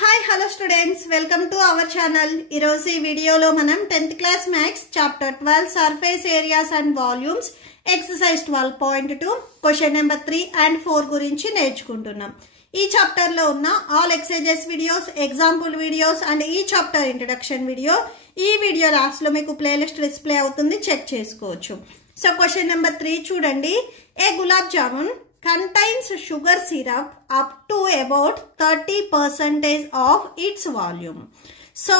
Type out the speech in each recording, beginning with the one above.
Hi hello students, welcome to our channel. ఈరోజు ఈ వీడియోలో మనం 10th class maths chapter 12 surface areas and volumes exercise 12.2 question number 3 and 4 గురించి నేర్చుకుంటున్నాం. ఈ చాప్టర్ లో ఉన్న all exercises videos, example videos and ఈ చాప్టర్ ఇంట్రడక్షన్ వీడియో ఈ వీడియో లాస్ట్ లో మీకు ప్లేలిస్ట్ డిస్ప్లే అవుతుంది, చెక్ చేసుకోవచ్చు. సో క్వశ్చన్ నెంబర్ 3 చూడండి. ఏ gulab jamun contains sugar syrup up to about 30% of its volume. So,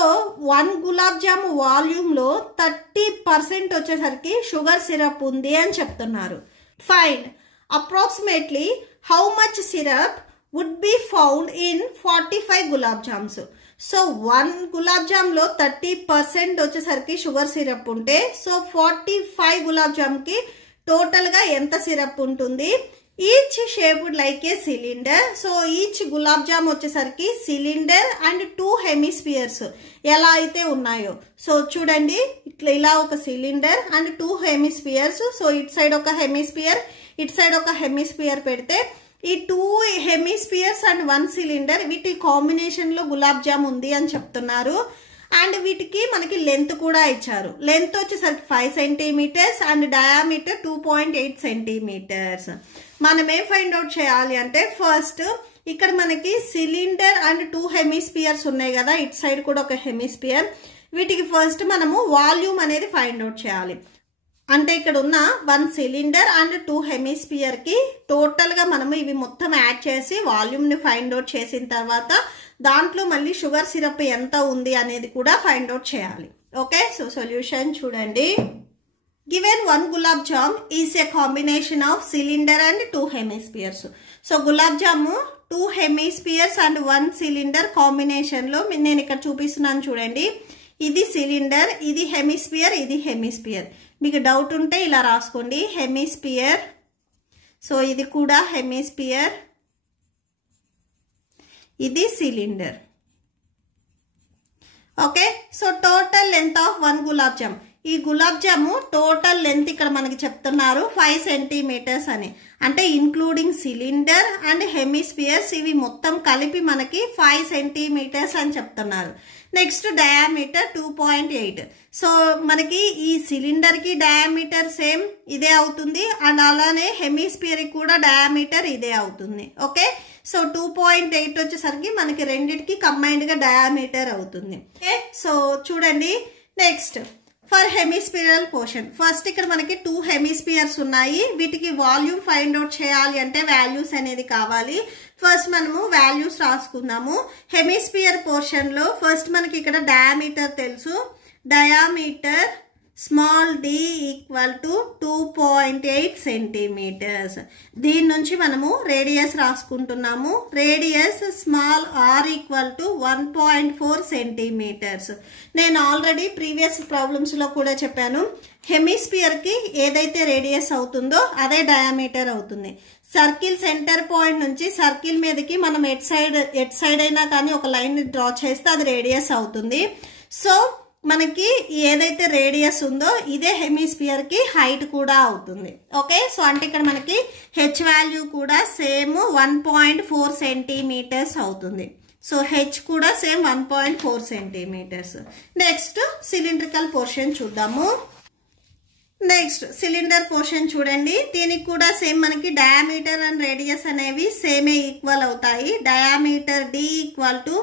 1 gulab jam volume లో 30% వచ్చేసరికి షుగర్ సిరప్ ఉంది అని చెప్తున్నారు. Find approximately how much syrup would be found in 45 gulab jams. So 1 gulab jam లో 30% వచ్చేసరికి sugar syrup ఉంటే so 45 gulab jam కి total గా ఎంత సిరప్ ఉంటుంది? ఈచ్ షేప్డ్ లైక్ ఏ cylinder. So each gulab jam వచ్చేసరికి సిలిండర్ అండ్ 2 హెమిస్పియర్స్ ఎలా అయితే ఉన్నాయో. సో చూడండి, ఇలా ఒక cylinder and 2 hemispheres. So it side ఒక హెమిస్పియర్, ఇట్ సైడ్ ఒక హెమిస్పియర్ పెడితే ఈ 2 హెమిస్పియర్స్ అండ్ 1 సిలిండర్ వీటి కాంబినేషన్ లో గులాబ్ జామ్ ఉంది అని చెప్తున్నారు. అండ్ వీటికి మనకి లెంత్ కూడా ఇచ్చారు. లెంత్ వచ్చేసరికి 5 సెంటీమీటర్స్ అండ్ డయామీటర్ 2.8 సెంటీమీటర్స్. మనం ఏం ఫైండ్ అవుట్ చేయాలి అంటే ఫస్ట్ ఇక్కడ మనకి సిలిండర్ అండ్ 2 హెమిస్పియర్స్ ఉన్నాయి కదా, ఇట్ సైడ్ కూడా ఒక హెమిస్పియర్. వీటికి ఫస్ట్ మనము వాల్యూమ్ అనేది ఫైండ్ అవుట్ చేయాలి. అంటే ఇక్కడ ఉన్న 1 సిలిండర్ అండ్ 2 హెమిస్పియర్ కి టోటల్ గా మనము ఇవి మొత్తం యాడ్ చేసి వాల్యూమ్ ని ఫైండ్ అవుట్ చేసిన తర్వాత దాంట్లో మళ్ళీ షుగర్ సిరప్ ఎంత ఉంది అనేది కూడా ఫైండ్ అవుట్ చేయాలి. ఓకే, సో సొల్యూషన్ చూడండి. Given 1 gulab jam is a combination of cylinder and 2 hemispheres. So gulab jam 2 hemispheres and 1 cylinder combination లో నేను ఇక్కడ చూపిస్తున్నాను చూడండి. ఇది సిలిండర్, ఇది హెమిస్పియర్, ఇది హెమిస్పియర్. మీకు డౌట్ ఉంటే ఇలా రాసుకోండి, హెమిస్పియర్. సో ఇది కూడా హెమిస్పియర్, ఇది cylinder. Okay, so total length of 1 gulab jam. ఈ గులాబ్ జాము టోటల్ లెంత్ ఇక్కడ మనకి చెప్తున్నారు 5 సెంటీమీటర్స్ అని. అంటే ఇంక్లూడింగ్ సిలిండర్ అండ్ హెమిస్పియర్స్ ఇవి మొత్తం కలిపి మనకి 5 సెంటీమీటర్స్ అని చెప్తున్నారు. Next diameter 2.8. సో మనకి ఈ సిలిండర్ కి డయామీటర్ సేమ్ ఇదే అవుతుంది అండ్ అలానే హెమిస్పియర్ కి కూడా డయామీటర్ ఇదే అవుతుంది. ఓకే, సో 2.8 వచ్చేసరికి మనకి రెండిటికి కంబైన్డ్ గా డయామీటర్ అవుతుంది. ఓకే, సో చూడండి. నెక్స్ట్ ఫర్ హెమిస్పియరల్ పోర్షన్, ఫస్ట్ ఇక్కడ మనకి 2 హెమిస్పియర్స్ ఉన్నాయి. వీటికి వాల్యూమ్ ఫైండ్ అవుట్ చేయాలి అంటే వాల్యూస్ అనేది కావాలి. ఫస్ట్ మనము వాల్యూస్ రాసుకుందాము. హెమిస్పియర్ పోర్షన్ లో ఫస్ట్ మనకి ఇక్కడ డయామీటర్ తెలుసు. Diameter small d equal to 2.8 centimetres. దీని నుంచి మనము రేడియస్ రాసుకుంటున్నాము. Radius small r equal to 1.4 centimetres. నేను ఆల్రెడీ ప్రీవియస్ ప్రాబ్లమ్స్ లో కూడా చెప్పాను, హెమిస్పియర్ కి ఏదైతే రేడియస్ అవుతుందో అదే డయామీటర్ అవుతుంది. సర్కిల్ సెంటర్ పాయింట్ నుంచి సర్కిల్ మీదకి మనం ఎట్ సైడ్ అయినా కానీ ఒక లైన్ డ్రా చేస్తే అది రేడియస్ అవుతుంది. సో మనకి ఏదైతే రేడియస్ ఉందో ఇదే హెమిస్పియర్ కి హైట్ కూడా అవుతుంది. ఓకే, సో అంటే ఇక్కడ మనకి హెచ్ వాల్యూ కూడా సేమ్ 1.4 సెంటీమీటర్స్ అవుతుంది. సో హెచ్ కూడా same 1.4 centimetres. Next cylindrical portion చూద్దాము. నెక్స్ట్ సిలిండర్ పోర్షన్ చూడండి. దీనికి కూడా సేమ్ మనకి డయామీటర్ అండ్ రేడియస్ అనేవి సేమే ఈక్వల్ అవుతాయి. Diameter d equal to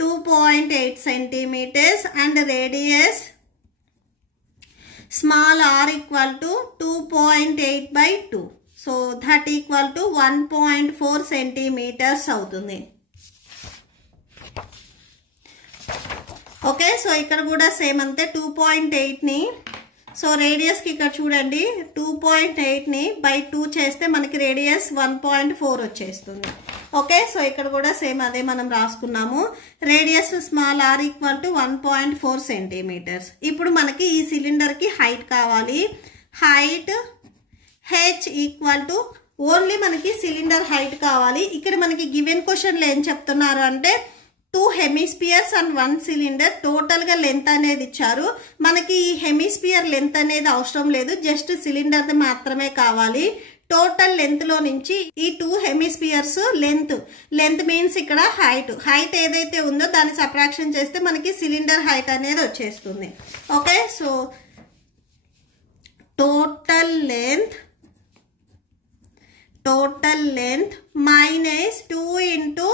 2.8 centimeters and radius small r equal to 2.8 by 2. So that equal to 1.4 centimeters అవుతుంది. ఓకే, సో ఇక్కడ కూడా సేమ్ అంతే 2.8 ని సో రేడియస్ కి ఇక్కడ చూడండి 2.8 ని బై 2 చేస్తే మనకి రేడియస్ 1.4 వచ్చేస్తుంది. ఓకే, సో ఇక్కడ కూడా సేమ్ అదే మనం రాసుకున్నాము. Radius small r equal to 1.4 centimetres. ఇప్పుడు మనకి ఈ సిలిండర్ కి హైట్ కావాలి. Height h equal to only మనకి సిలిండర్ హైట్ కావాలి. ఇక్కడ మనకి గివెన్ క్వశ్చన్ లో ఏం చెప్తున్నారు అంటే 2 హెమిస్పియర్స్ అండ్ 1 సిలిండర్ టోటల్ గా లెంత్ అనేది ఇచ్చారు. మనకి ఈ హెమిస్పియర్ లెంత్ అనేది అవసరం లేదు, జస్ట్ సిలిండర్ మాత్రమే కావాలి. టోటల్ లెంత్ లో నుంచి ఈ 2 హెమిస్పియర్స్ లెంత్ మీన్స్ ఇక్కడ హైట్ ఏదైతే ఉందో దాన్ని సబ్ట్రాక్షన్ చేస్తే మనకి సిలిండర్ హైట్ అనేది వచ్చేస్తుంది. Okay, so total length minus 2 into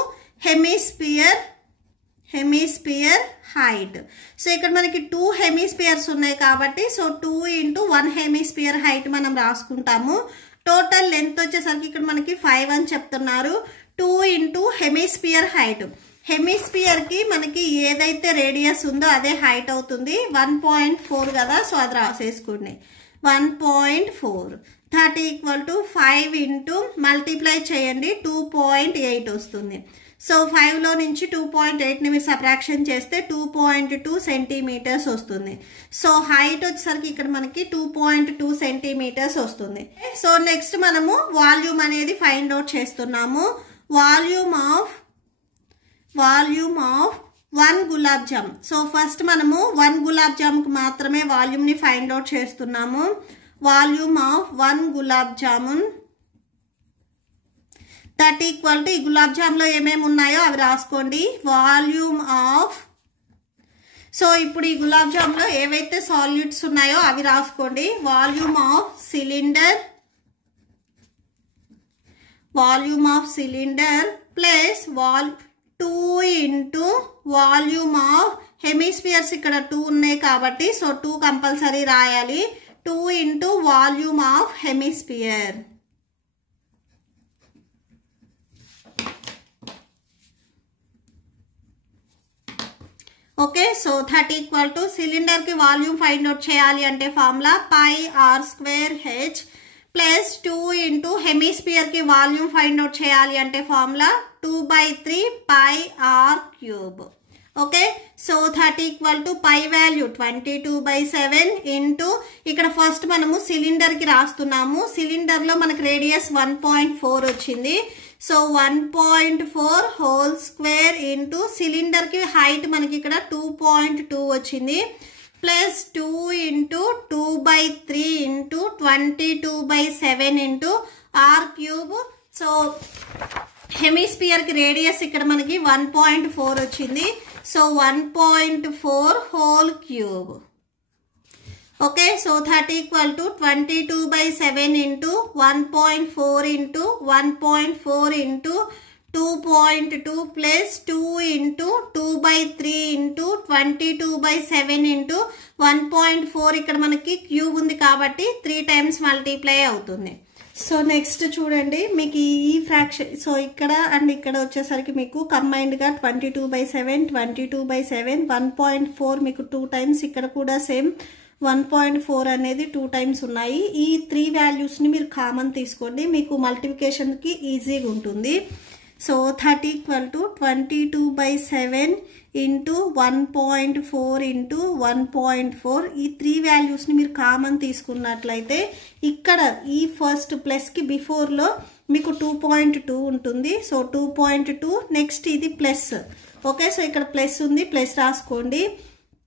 hemisphere height. So ఇక్కడ మనకి 2 హెమిస్పియర్స్ ఉన్నాయి కాబట్టి సో 2 ఇంటూ 1 హెమిస్పియర్ హైట్ మనం రాసుకుంటాము. టోటల్ లెంత్ వచ్చేసరికి ఇక్కడ మనకి 5 అని చెప్తున్నారు. 2 ఇంటూ హెమిస్పియర్ హైట్. హెమిస్పియర్ కి మనకి ఏదైతే రేడియస్ ఉందో అదే హైట్ అవుతుంది. 1.4 కదా, సో అది రాసేసుకోండి. 1.4 that equal to 5 into multiply చేయండి 2.8 వస్తుంది. సో 5 లో నుంచి 2.8 ని మీరు సబ్ట్రాక్షన్ చేస్తే 2.2 సెంటీమీటర్స్ వస్తుంది. సో హైట్ వచ్చేసరికి ఇక్కడ మనకి 2.2 సెంటీమీటర్స్ వస్తుంది. సో నెక్స్ట్ మనము వాల్యూమ్ అనేది ఫైండ్ అవుట్ చేస్తున్నాము. Volume of 1 gulab jam. So first మనము 1 గులాబ్ జామ్ కి మాత్రమే వాల్యూమ్ ని ఫైండ్ అవుట్ చేస్తున్నాము. Volume of 1 gulab jamun that equal to ఈ గులాబ్ జామ్ లో ఏమేమి ఉన్నాయో అవి రాసుకోండి. వాల్యూమ్ ఆఫ్, సో ఇప్పుడు ఈ గులాబ్ జామ్ లో ఏవైతే సాల్యూట్స్ ఉన్నాయో అవి రాసుకోండి. Volume of cylinder plus 2 into volume of hemispheres. ఇక్కడ 2 ఉన్నాయి కాబట్టి సో 2 కంపల్సరీ రాయాలి. 2 into volume of hemisphere. Okay, so that equal to cylinder కి వాల్యూమ్ ఫైండ్ అవుట్ చేయాలి అంటే formula πr² plus 2 into hemisphere కి వాల్యూమ్ ఫైండ్ అవుట్ చేయాలి అంటే formula 2/3 πr³. Okay, so that equal to pi value 22/7 into ఇక్కడ first మనము cylinder కి రాస్తున్నాము. సిలిండర్ లో మనకి రేడియస్ 1.4 వచ్చింది. So 1.4 whole square into cylinder కి హైట్ మనకి ఇక్కడ 2.2 వచ్చింది. Plus 2 into 2/3 into 22/7 into r³. So hemisphere కి రేడియస్ ఇక్కడ మనకి 1.4 వచ్చింది. So 1.4 whole cube. Okay, so that equal to 22/7 into 1.4 into 1.4 into 2.2 plus 2 into 2/3 into 22/7 into 1.4. ఇక్కడ మనకి క్యూబ్ ఉంది కాబట్టి 3 టైమ్స్ మల్టిప్లై అవుతుంది. సో నెక్స్ట్ చూడండి, మీకు ఈ ఫ్రాక్షన్ సో ఇక్కడ అండ్ ఇక్కడ వచ్చేసరికి మీకు కంబైన్డ్ గా 22/7 22/7 1.4 మీకు 2 టైమ్స్, ఇక్కడ కూడా సేమ్ 1.4 అనేది 2 టైమ్స్ ఉన్నాయి. ఈ 3 వాల్యూస్ ని మీరు కామన్ తీసుకోండి, మీకు మల్టిప్లికేషన్ కి ఈజీగా ఉంటుంది. So that equal to 22/7 into 1.4 into 1.4. ఈ 3 వాల్యూస్ ని మీరు కామన్ తీసుకున్నట్లయితే ఇక్కడ ఈ ఫస్ట్ ప్లస్ కి బిఫోర్ లో మీకు 2.2 ఉంటుంది. సో 2.2 నెక్స్ట్ ఇది ప్లస్. ఓకే, సో ఇక్కడ ప్లస్ ఉంది, ప్లస్ రాసుకోండి.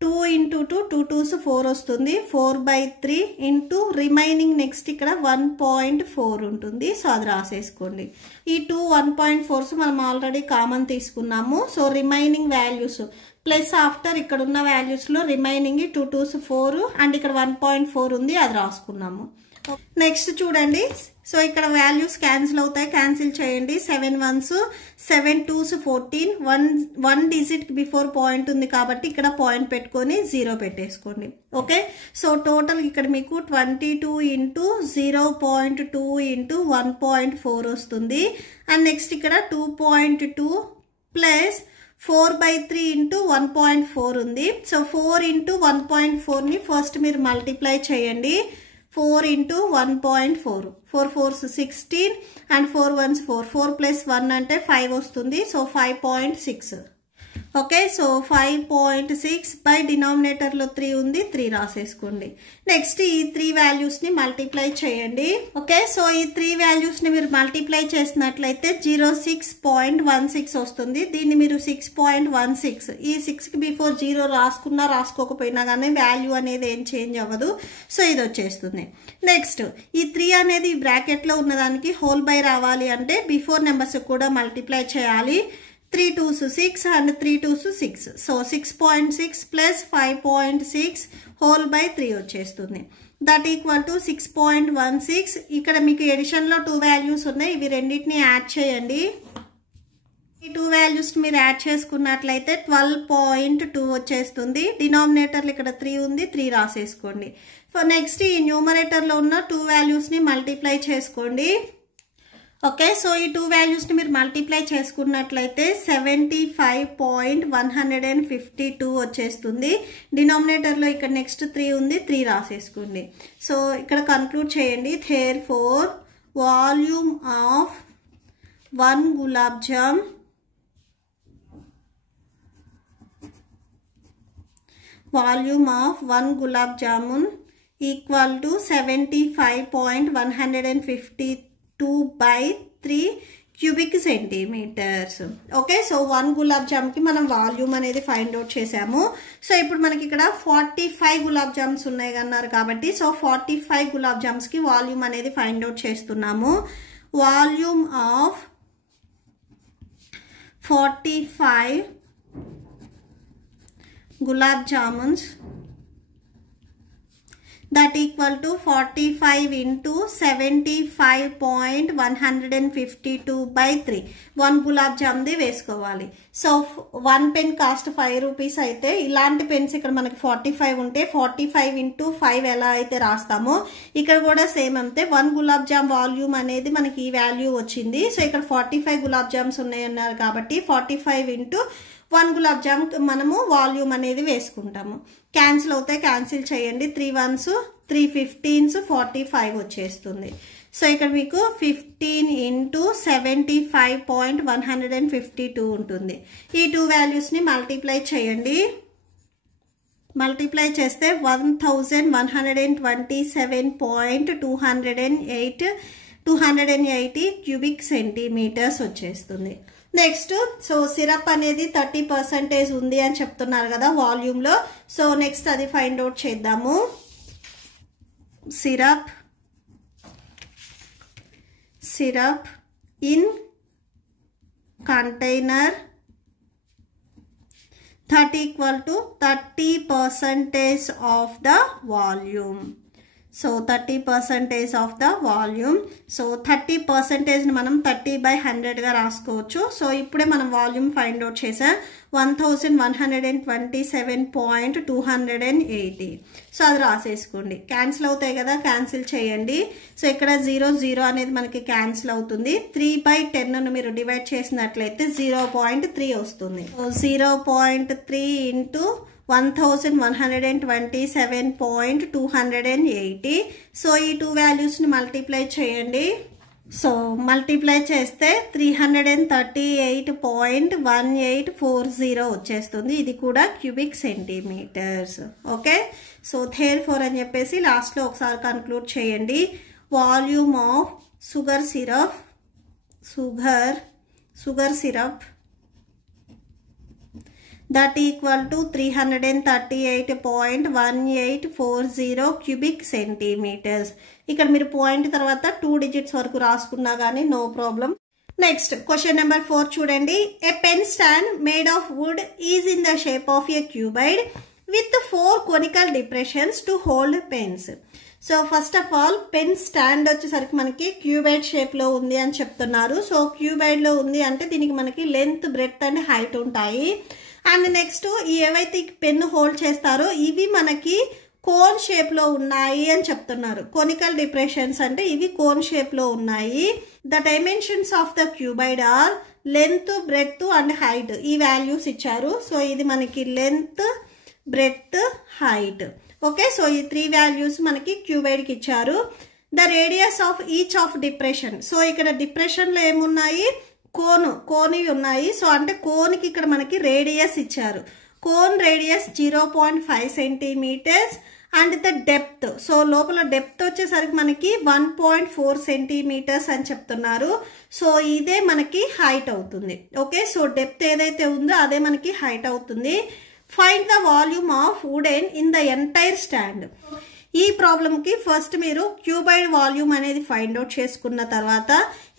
2 ఇంటూ 2 2 2s 4 వస్తుంది. 4/3 ఇంటూ రిమైనింగ్ నెక్స్ట్ ఇక్కడ 1.4 ఉంటుంది. సో అది రాసేసుకోండి. ఈ 2 1.4s మనం ఆల్రెడీ కామన్ తీసుకున్నాము. So remaining values plus after ఇక్కడ ఉన్న వాల్యూస్ లో రిమైనింగ్ 2 2s 4 అండ్ ఇక్కడ 1.4 ఉంది, అది రాసుకున్నాము. నెక్స్ట్ చూడండి, సో ఇక్కడ వాల్యూస్ క్యాన్సిల్ అవుతాయి, క్యాన్సిల్ చేయండి. 7 1s 7 2s 14. 1 digit before point ఉంది కాబట్టి ఇక్కడ పాయింట్ పెట్టుకొని 0 పెట్టేసుకోండి. ఓకే, సో టోటల్ ఇక్కడ మీకు 22 ఇంటూ 0.2 ఇంటూ 1.4 వస్తుంది. అండ్ నెక్స్ట్ ఇక్కడ 2.2 ప్లస్ 4/3 ఇంటూ 1.4 ఉంది. సో 4 ఇంటూ 1.4 ని ఫస్ట్ మీరు మల్టిప్లై చేయండి. 4 into 1.4 4 4s 16 and 4 1s 4 4 plus 1 అంటే 5 వస్తుంది. సో 5.6. ఓకే సో 5.6 బై డినామినేటర్లో 3 ఉంది 3 రాసేసుకోండి. నెక్స్ట్ ఈ 3 వాల్యూస్ని మల్టిప్లై చేయండి. ఓకే సో ఈ 3 వాల్యూస్ని మీరు మల్టిప్లై చేసినట్లయితే 06.16 వస్తుంది. దీన్ని మీరు 6.16 ఈ 6కి బిఫోర్ 0 రాసుకున్నా రాసుకోకపోయినా కానీ వాల్యూ అనేది ఏం చేంజ్ అవ్వదు. సో ఇది వచ్చేస్తుంది. నెక్స్ట్ ఈ 3 అనేది బ్రాకెట్లో ఉన్నదానికి హోల్ బై రావాలి అంటే బిఫోర్ నెంబర్స్ కూడా మల్టిప్లై చేయాలి. 3 2s 6 and 3 2s 6. So 6.6 plus 5.6 whole by 3 వచ్చేస్తుంది. That equal to 6.16. ఇక్కడ మీకు ఎడిషన్లో 2 వాల్యూస్ ఉన్నాయి. ఇవి రెండింటిని యాడ్ చేయండి. ఈ 2 వాల్యూస్ మీరు యాడ్ చేసుకున్నట్లయితే 12.2 వచ్చేస్తుంది. డినామినేటర్లు ఇక్కడ 3 ఉంది 3 రాసేసుకోండి. సో నెక్స్ట్ ఈ న్యూమరేటర్లో ఉన్న 2 వాల్యూస్ని మల్టిప్లై చేసుకోండి. ఓకే సో ఈ 2 వాల్యూస్ని మీరు మల్టిప్లై చేసుకున్నట్లయితే 75.152 వచ్చేస్తుంది. డినామినేటర్లో ఇక్కడ నెక్స్ట్ 3 ఉంది 3 రాసేసుకోండి. సో ఇక్కడ కన్క్లూడ్ చేయండి. Therefore volume of 1 gulab jam equal to 75.152/3 cubic centimetres. Okay so 1 gulab జామ్కి మనం వాల్యూమ్ అనేది ఫైండ్ అవుట్ చేసాము. సో ఇప్పుడు మనకి ఇక్కడ 45 గులాబ్ జామ్స్ ఉన్నాయి అన్నారు కాబట్టి సో 45 గులాబ్ జామ్స్కి వాల్యూమ్ అనేది ఫైండ్ అవుట్ చేస్తున్నాము. Volume of 45 gulab jamuns that equal to 45 into 75.152/3. 1 gulab జామ్ది వేసుకోవాలి. సో 1 పెన్ కాస్ట్ 5 రూపీస్ అయితే ఇలాంటి పెన్స్ ఇక్కడ మనకి 45 ఉంటే 45 into 5 ఎలా అయితే రాస్తామో ఇక్కడ కూడా సేమ్ అంతే. 1 గులాబ్ జామ్ వాల్యూమ్ అనేది మనకి ఈ వాల్యూ వచ్చింది. సో ఇక్కడ 45 గులాబ్ జామ్స్ ఉన్నాయన్నారు కాబట్టి 45 into 1 గులాబ్ జామ్ మనము వాల్యూమ్ అనేది వేసుకుంటాము. క్యాన్సిల్ అవుతాయి, క్యాన్సిల్ చేయండి. 3 1s 3 15s 45 వచ్చేస్తుంది. సో ఇక్కడ మీకు 15 into 75.152 ఉంటుంది. ఈ 2 వాల్యూస్ని మల్టిప్లై చేయండి. మల్టిప్లై చేస్తే 1127.280 క్యూబిక్ సెంటీమీటర్స్ వచ్చేస్తుంది. నెక్స్ట్ సో సిరప్ అనేది 30% ఉంది అని చెప్తున్నారు కదా వాల్యూమ్లో. సో నెక్స్ట్ అది ఫైండ్ అవుట్ చేద్దాము. Syrup in container that equal to 30% of the volume. So 30% of the volume. So 30% మనం 30/100 గా రాసుకోవచ్చు. సో ఇప్పుడే మనం వాల్యూమ్ ఫైండ్ అవుట్ చేసాం 1127.280. సో అది రాసేసుకోండి. క్యాన్సిల్ అవుతాయి కదా, క్యాన్సిల్ చేయండి. సో ఇక్కడ 0 0 అనేది మనకి క్యాన్సిల్ అవుతుంది. 3/10ను మీరు డివైడ్ చేసినట్లయితే 0.3 వస్తుంది. 0.3 into 1127.280. సో ఈ 2 వాల్యూస్ని మల్టిప్లై చేయండి. సో మల్టిప్లై చేస్తే 338.1840 వచ్చేస్తుంది. ఇది కూడా cubic centimetres. Okay so therefore అని చెప్పేసి లాస్ట్లో ఒకసారి కన్క్లూడ్ చేయండి. Volume of sugar syrup that equal to 338.1840 cubic centimetres. ఇక్కడ మీరు పాయింట్ తర్వాత 2 digits వరకు రాసుకున్నా కానీ no problem. Next question number 4 చూడండి. A pen stand made of wood is in the shape of a cuboid with 4 conical depressions to hold pens. So first of all pen stand వచ్చేసరికి మనకి cuboid షేప్లో ఉంది అని చెప్తున్నారు. So క్యూబైడ్లో ఉంది అంటే దీనికి మనకి లెంత్ బ్రెడ్త్ అండ్ హైట్ ఉంటాయి. అండ్ నెక్స్ట్ ఏవైతే పెన్ హోల్డ్ చేస్తారో ఇవి మనకి కోన్ షేప్లో ఉన్నాయి అని చెప్తున్నారు. కొనికల్ డిప్రెషన్స్ అంటే ఇవి కోన్ షేప్లో ఉన్నాయి. The dimensions of the cuboid are length breadth and height. ఈ వాల్యూస్ ఇచ్చారు. సో ఇది మనకి length breadth height. Okay so ఈ 3 వాల్యూస్ మనకి క్యూబైడ్కి ఇచ్చారు. The radius of each of depression. So ఇక్కడ డిప్రెషన్లో ఏమున్నాయి, కోనివి ఉన్నాయి. సో అంటే కోన్కి ఇక్కడ మనకి రేడియస్ ఇచ్చారు. Cone radius 0.5 centimetres and the depth, so లోపల డెప్త్ వచ్చేసరికి మనకి 1.4 సెంటీమీటర్స్ అని చెప్తున్నారు. సో ఇదే మనకి హైట్ అవుతుంది. ఓకే, సో డెప్త్ ఏదైతే ఉందో అదే మనకి హైట్ అవుతుంది. Find the volume of wooden in the entire stand. ఈ ప్రాబ్లంకి ఫస్ట్ మీరు క్యూబాయిడ్ వాల్యూమ్ అనేది ఫైండ్ అవుట్ చేసుకున్న తర్వాత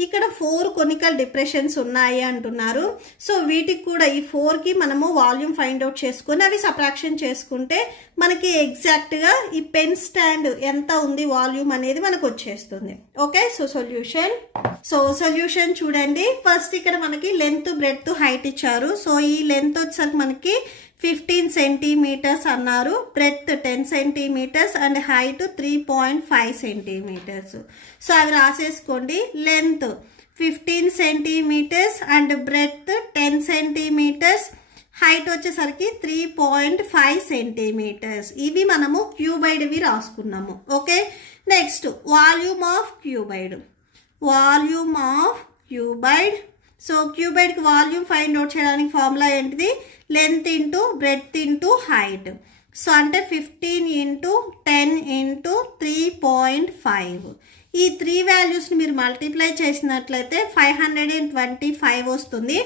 ఇక్కడ 4 కొనికల్ డిప్రెషన్స్ ఉన్నాయి అంటున్నారు. సో వీటికి కూడా ఈ 4కి మనము వాల్యూమ్ ఫైండ్ అవుట్ చేసుకుని అవి సబ్ట్రాక్షన్ చేసుకుంటే మనకి ఎగ్జాక్ట్ గా ఈ పెన్ స్టాండ్ ఎంత ఉంది వాల్యూమ్ అనేది మనకు వచ్చేస్తుంది. ఓకే, సో సొల్యూషన్ చూడండి. ఫస్ట్ ఇక్కడ మనకి లెంత్, బ్రెడ్త్, హైట్ ఇచ్చారు. సో ఈ లెంత్ వచ్చేసరికి మనకి 15 సెంటీమీటర్స్ అన్నారు, breadth 10 centimetres and height 3.5 centimetres. So అవి రాసేసుకోండి. Length 15 centimetres and breadth 10 centimetres, height వచ్చేసరికి 3.5 సెంటీమీటర్స్. ఇవి మనము క్యూబైడ్వి రాసుకున్నాము. Okay, next volume of cuboid. So cuboid కి వాల్యూమ్ ఫైండ్ అవుట్ చేయడానికి ఫార్ములా ఏంటిది? Length into breadth into height. So అంటే 15 ఇంటూ 10 ఇంటూ 3.5. ఈ 3 వాల్యూస్ని మీరు మల్టిప్లై చేసినట్లయితే 525 వస్తుంది.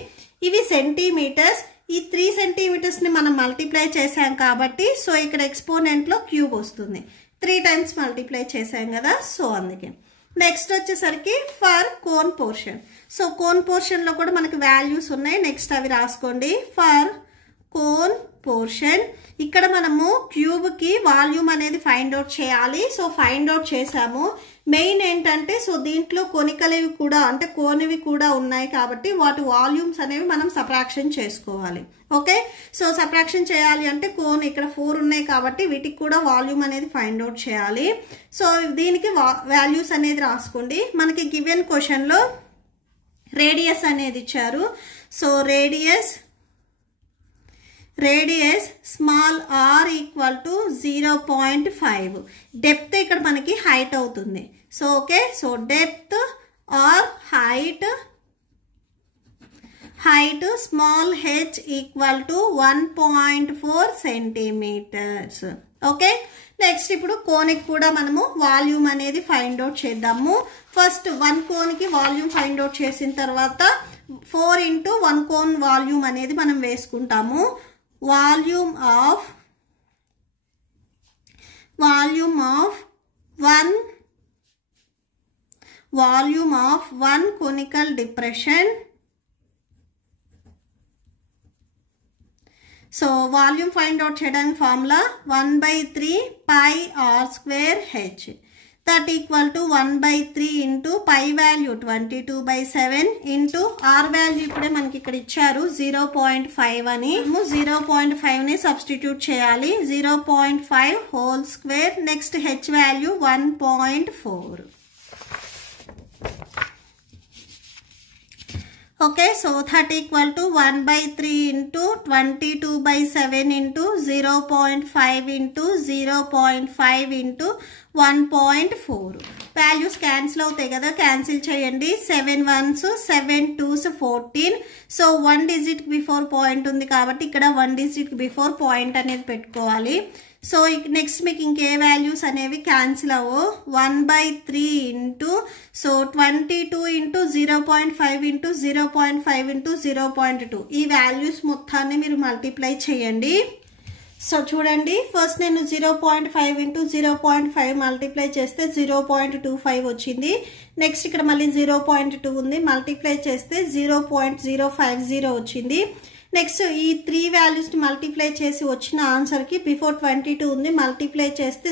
ఇవి సెంటీమీటర్స్. ఈ 3 సెంటీమీటర్స్ని మనం మల్టిప్లై చేసాం కాబట్టి సో ఇక్కడ ఎక్స్పోనెంట్లో క్యూబ్ వస్తుంది. 3 టైమ్స్ మల్టిప్లై చేసాం కదా, సో అందుకే. నెక్స్ట్ వచ్చేసరికి for cone portion. So cone portion లో కూడా మనకి వాల్యూస్ ఉన్నాయి. నెక్స్ట్ అవి రాసుకోండి. ఫర్ కోన్ పోర్షన్ ఇక్కడ మనము క్యూబ్ కి వాల్యూమ్ అనేది ఫైండ్ అవుట్ చేయాలి. సో ఫైండ్ అవుట్ చేసాము. మెయిన్ ఏంటంటే సో దీంట్లో కొనికలివి కూడా అంటే కోనివి కూడా ఉన్నాయి కాబట్టి వాటి వాల్యూమ్స్ అనేవి మనం సబ్ట్రాక్షన్ చేసుకోవాలి. ఓకే, సో సబ్ట్రాక్షన్ చేయాలి అంటే కోన్ ఇక్కడ 4 ఉన్నాయి కాబట్టి వీటికి కూడా వాల్యూమ్ అనేది ఫైండ్ అవుట్ చేయాలి. సో దీనికి వాల్యూస్ అనేది రాసుకోండి. మనకి గివెన్ క్వశ్చన్ లో రేడియస్ అనేది ఇచ్చారు. So radius small r equal to 0.5. Depth ఇక్కడ మనకి హైట్ అవుతుంది. So okay, so depth or height small h equal to 1.4 centimetres. Okay, next ఇప్పుడు కోన్కి కూడా మనము వాల్యూమ్ అనేది ఫైండ్ అవుట్ చేద్దాము. ఫస్ట్ 1 కోన్కి వాల్యూమ్ ఫైండ్ అవుట్ చేసిన తర్వాత 4 ఇంటూ 1 కోన్ వాల్యూమ్ అనేది మనం వేసుకుంటాము. Volume of 1 conical depression. So volume find out చేయడానికి formula 1/3 pi r square h. that equal to 1/3 into pi value 22/7 into r value ఇప్పుడే మనకి ఇక్కడ ఇచ్చారు 0.5 అని. 0.5 ని సబ్స్టిట్యూట్ చేయాలి. 0.5 whole square. Next h value 1.4. Okay, so that equal to 1/3 into 22/7 into 0.5 into 0.5 into 1.4. Values cancel అవుతాయి కదా, cancel చేయండి. 7 1s 7 2s 14. So 1 digit before point ఉంది కాబట్టి ఇక్కడ 1 డిజిట్ బిఫోర్ పాయింట్ అనేది పెట్టుకోవాలి. సో నెక్స్ట్ మీకు ఇంకే వాల్యూస్ అనేవి క్యాన్సిల్ అవ్వవు. 1/3 into so 22 into 0.5 into 0.5 into 0.2. ఈ వాల్యూస్ మొత్తాన్ని మీరు మల్టిప్లై చేయండి. సో చూడండి, ఫస్ట్ నేను 0.5 ఇంటూ 0.5 మల్టిప్లై చేస్తే 0.25 వచ్చింది. నెక్స్ట్ ఇక్కడ మళ్ళీ 0.2 ఉంది, మల్టిప్లై చేస్తే 0.050 వచ్చింది. నెక్స్ట్ ఈ 3 వాల్యూస్ని మల్టిప్లై చేసి వచ్చిన ఆన్సర్కి బిఫోర్ 22 ఉంది, మల్టిప్లై చేస్తే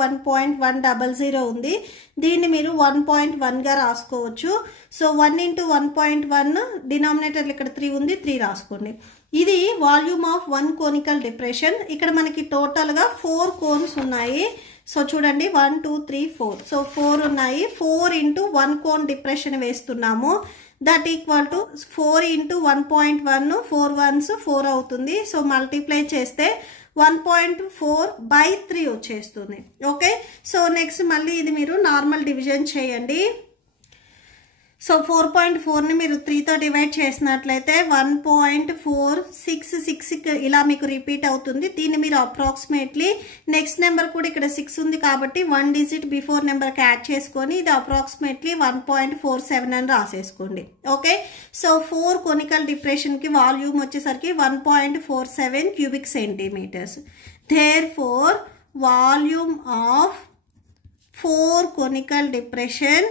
1.100 ఉంది. దీన్ని మీరు 1.1గా రాసుకోవచ్చు. సో 1 ఇంటూ 1.1 డినామినేటర్లు ఇక్కడ 3 ఉంది, 3 రాసుకోండి. ఇది వాల్యూమ్ ఆఫ్ 1 కోనికల్ డిప్రెషన్. ఇక్కడ మనకి టోటల్గా 4 కోన్స్ ఉన్నాయి. సో చూడండి 1 2 3 4. సో 4 ఉన్నాయి. 4 ఇంటూ 1 కోన్ డిప్రెషన్ వేస్తున్నాము. That equal to 4 into 1.1 4 1s 4 అవుతుంది. సో మల్టిప్లై చేస్తే 1.4/3 వచ్చేస్తుంది. ఓకే, సో నెక్స్ట్ మళ్ళీ ఇది మీరు నార్మల్ డివిజన్ చేయండి. సో 4.4ని మీరు 3తో డివైడ్ చేసినట్లయితే 1.466 ఇలా మీకు రిపీట్ అవుతుంది. దీన్ని మీరు అప్రాక్సిమేట్లీ నెక్స్ట్ నెంబర్ కూడా ఇక్కడ 6 ఉంది కాబట్టి 1 డిజిట్ బిఫోర్ నెంబర్కి యాడ్ చేసుకొని ఇది అప్రాక్సిమేట్లీ 1.47 అని రాసేసుకోండి. ఓకే, సో 4 కొనికల్ డిప్రెషన్కి వాల్యూమ్ వచ్చేసరికి 1.47 cubic centimetres. Therefore, volume of 4 conical depression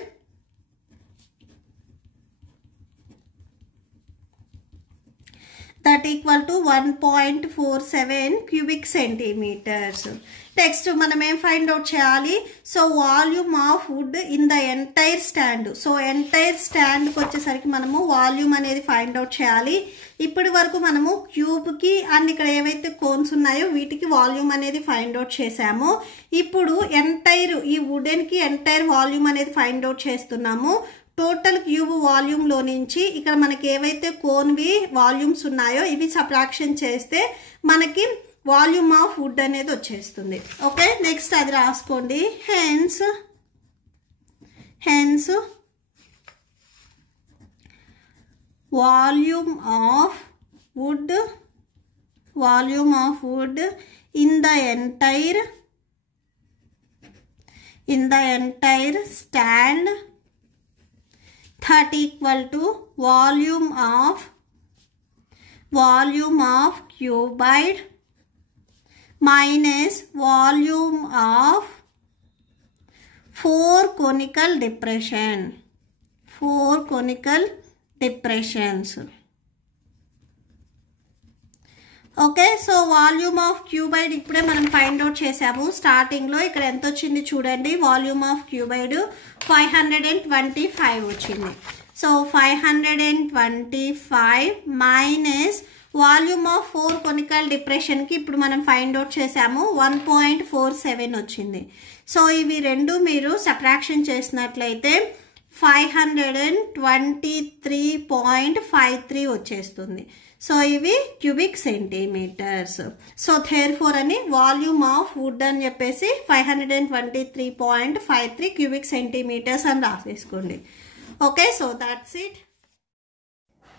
that equal to 1.47 cubic centimeters. Next మనం ఏం ఫైండ్ అవుట్ చేయాలి? So volume of would in the entire stand. So entire స్టాండ్కి వచ్చేసరికి మనము వాల్యూమ్ అనేది ఫైండ్ అవుట్ చేయాలి. ఇప్పటి వరకు మనము క్యూబ్కి అండ్ ఇక్కడ ఏవైతే కోన్స్ ఉన్నాయో వీటికి వాల్యూమ్ అనేది ఫైండ్ అవుట్ చేసాము. ఇప్పుడు ఎంటైర్ ఈ వుడెన్కి ఎంటైర్ వాల్యూమ్ అనేది ఫైండ్ అవుట్ చేస్తున్నాము. టోటల్ క్యూబ్ వాల్యూమ్లో నుంచి ఇక్కడ మనకి ఏవైతే కోన్వి వాల్యూమ్స్ ఉన్నాయో ఇవి సబ్ట్రాక్షన్ చేస్తే మనకి వాల్యూమ్ ఆఫ్ వుడ్ అనేది వచ్చేస్తుంది. ఓకే, నెక్స్ట్ అది రాసుకోండి. Hence volume of would in the entire stand that equal to volume of cuboid minus volume of 4 conical depressions. Okay, so volume of cuboid ఇప్పుడే మనం ఫైండ్ అవుట్ చేసాము. స్టార్టింగ్లో ఇక్కడ ఎంత వచ్చింది చూడండి. వాల్యూమ్ ఆఫ్ క్యూబైడ్ 525 వచ్చింది. So 525 minus volume of 4 conical డిప్రెషన్కి ఇప్పుడు మనం ఫైండ్ అవుట్ చేసాము 1.47 వచ్చింది. సో ఇవి రెండు మీరు సబ్ట్రాక్షన్ చేసినట్లయితే 523.53 వచ్చేస్తుంది. సో ఇవి క్యూబిక్ సెంటీమీటర్స్. సో therefore అని వాల్యూమ్ ఆఫ్ వుడ్ అని చెప్పేసి 523.53 క్యూబిక్ సెంటీమీటర్స్ అని రాసేసుకోండి. Okay, so that's it.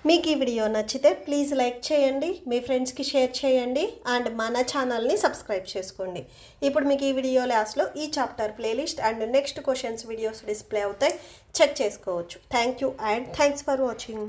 మీకు ఈ వీడియో నచ్చితే ప్లీజ్ లైక్ చేయండి, మీ ఫ్రెండ్స్కి షేర్ చేయండి అండ్ మన ఛానల్ని సబ్స్క్రైబ్ చేసుకోండి. ఇప్పుడు మీకు ఈ వీడియో లాస్ట్లో ఈ chapter playlist and next questions videos display అవుతాయి, చెక్ చేసుకోవచ్చు. Thank you and thanks for watching.